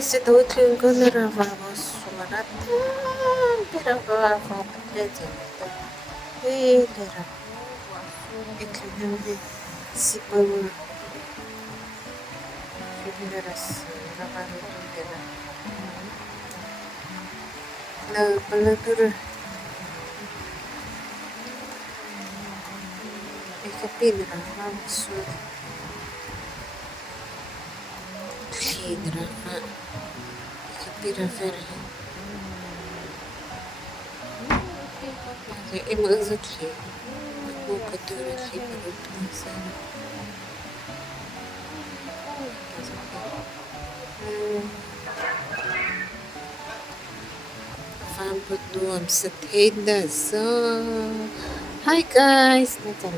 se do twinkle ravavo suara ravavo legend. Hey, ravavo sipama figuras ravavo tundera. La palatura e capire ravavo suara clean capire ferri. E mais aqui. Vou botar aqui para o pensar. Vamos nuam thlaite so. Hi guys, Antam.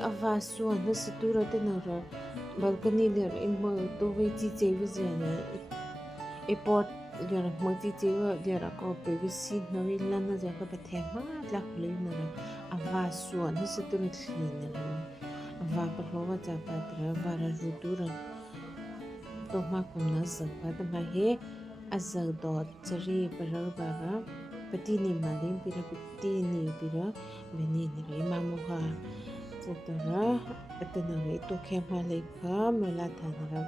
Avasuan na situra tenara balcony ler imma to veji chevizena import ler mati chewa ler ko privacy no ilana jaka pathema la khulina avasuan na situra thlina ava palova chapatra vara rutura to ma kumna sakpa ma he azal dot chari parabara patini malim pira patini pira venini imamuha Satora, atanari to kemale ka malatanara.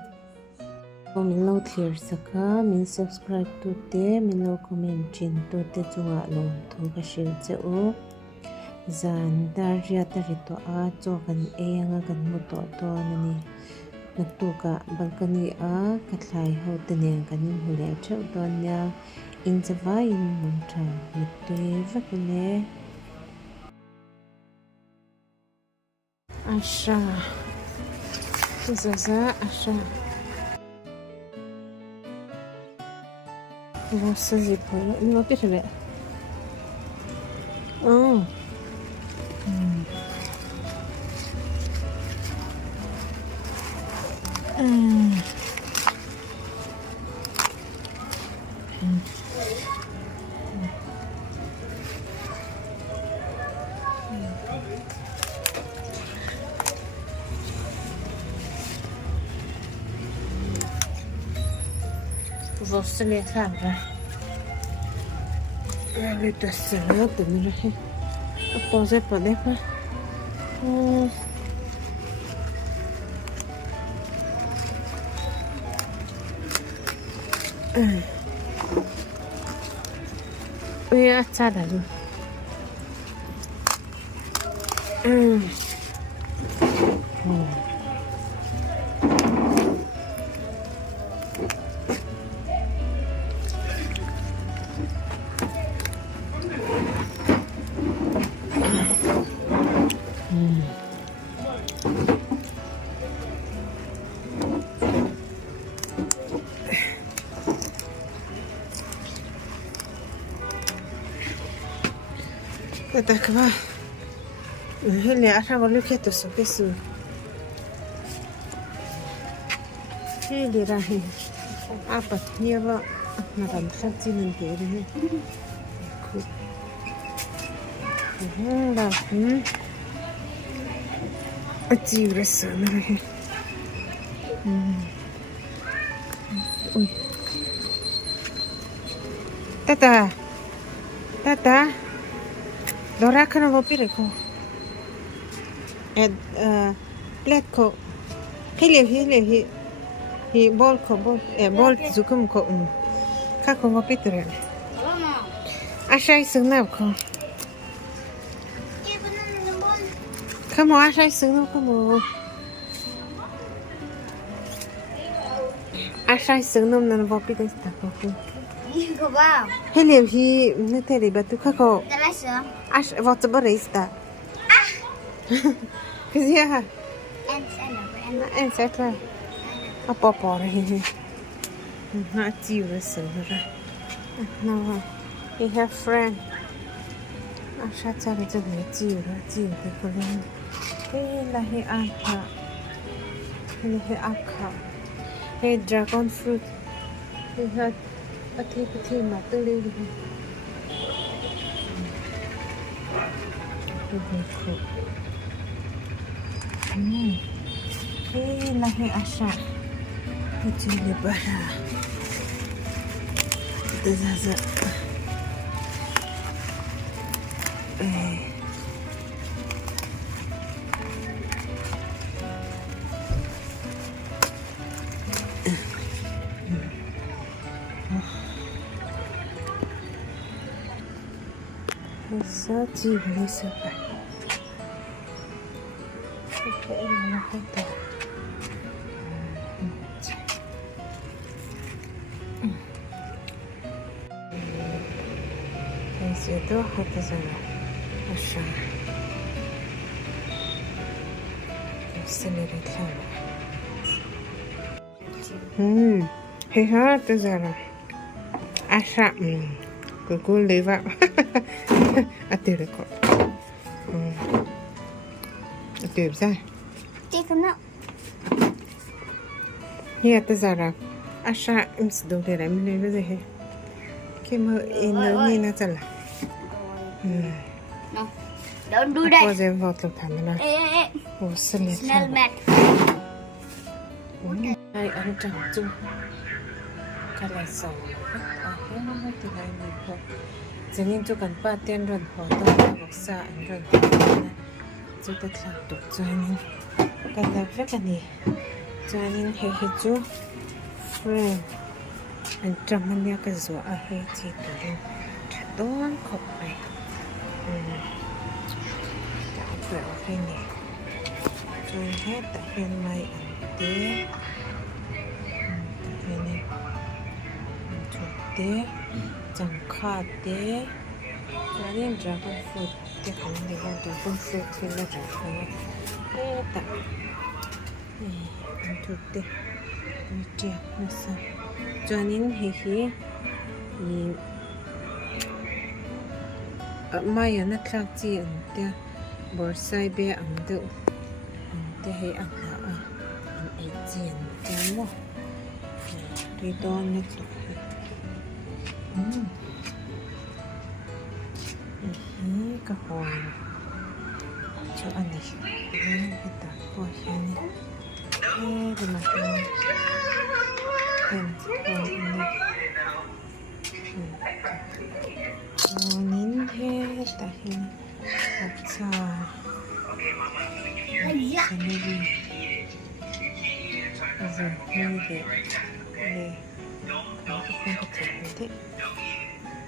Minlo clear saka, min subscribe to te, minlo comment chin to te chunga lom to ka share che o. Zan darya tarito a chokan e anga kan muto to nani. Nagtuka balkani a katlay ho teneng kanin hule chau donya. Injava in mantra mitwe vakile. Asha Zaza Asha Nossa zipona não vai perceber oh Você lhe sabe ele tá certo né pode poder ya cara lu tak va hele ara volu keto so kesu hele rahi apa nieva na ram satinin dere la ati resana rahi ui tata Dora kana vopire ko. Plate ko. He bol ko bol. Bol zukum ko. Kako vopire. Asha isugna ko. Kamo asha isugna kamo. Asha isugna nan vopire sta ko. Hele hi neteri batu kako. Ash, wat bara ista. Kızya. En sekla. Apa para he. Na tiva sera. Na. He have friend. Asha tsara tsara tiva ko. He la he akha. He akha. He dragon fruit. He had a matuli. Lahi Asha. Ucili bara. Zaza. Sa chili super. Okay, nakita. Ito hata sana. Asya. Sinirit lang. Hey hata sana. Asya. Kukuliva. Atire ko. Atire sa. Take them out. Hey hata sana. Asya imsdo dira mine bize. Kimo ino ni na chala. No, don't do that. Was a bottle camera. Hey. Oh, Smell bad. Ay, Antam tu. Kalau song. Apa tilai ni po. Jadi tu kan paten ron ho tu sa ron. Tu tetap tu jadi. Kalau apa ni? Jadi he tu friend. Antam ni aku zua ahe citu. Don kopi. Tak apa ni. Jadi tak hendak ante. Ini cuti, jangkade. Jadi dragon fruit. Dia kan dengan dragon fruit kita dragon. Tak. Cuti. Cuti masa. Jadi hehe. Maya nak lagi anda borsai be anda he anda ejen demo ridon nak tu ini kahwan cuan ni kita buat ini di mana ini Nin he tahin acha sanili azan hide le ko ko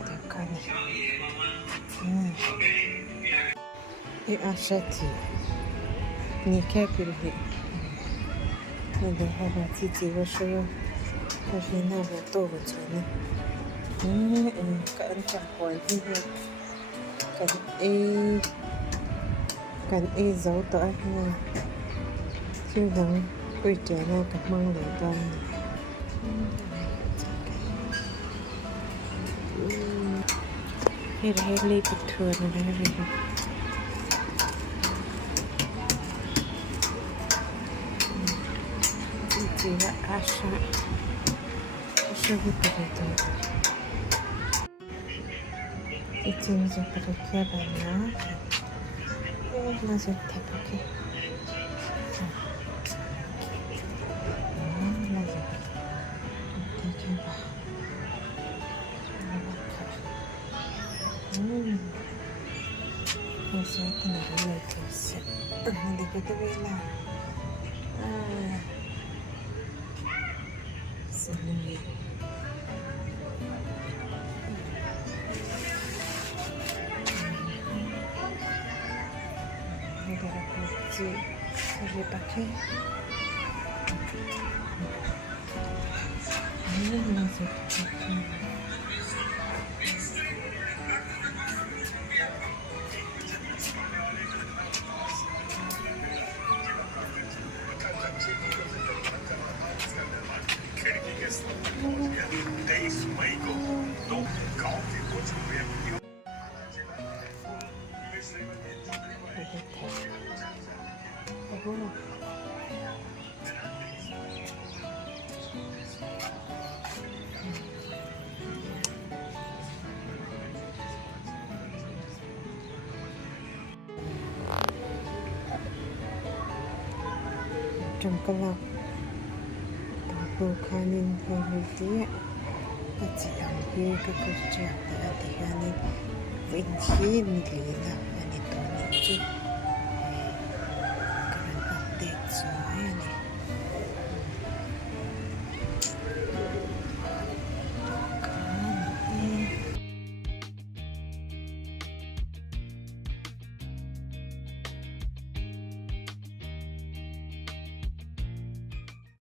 takani e ashati ni kapirhi nada hava titi washo kafina to chani kan hỏi thì kan giấu tới chưa rằng quay trở ra cảm ơn lời con hết lấy bịch thừa này đây chỉ là asha bịch thừa 이쯤 이제 그렇게 해봤나? 나 좀 대박해. 나 좀 되게 봐. 벌써 어떤 날을 있어. 근데 그것도 왜 나? 쓰는 sur les paquets. Trong cái lọc Bukanin hei at silang hi kapurtiyak na atihanin vinhi nilina.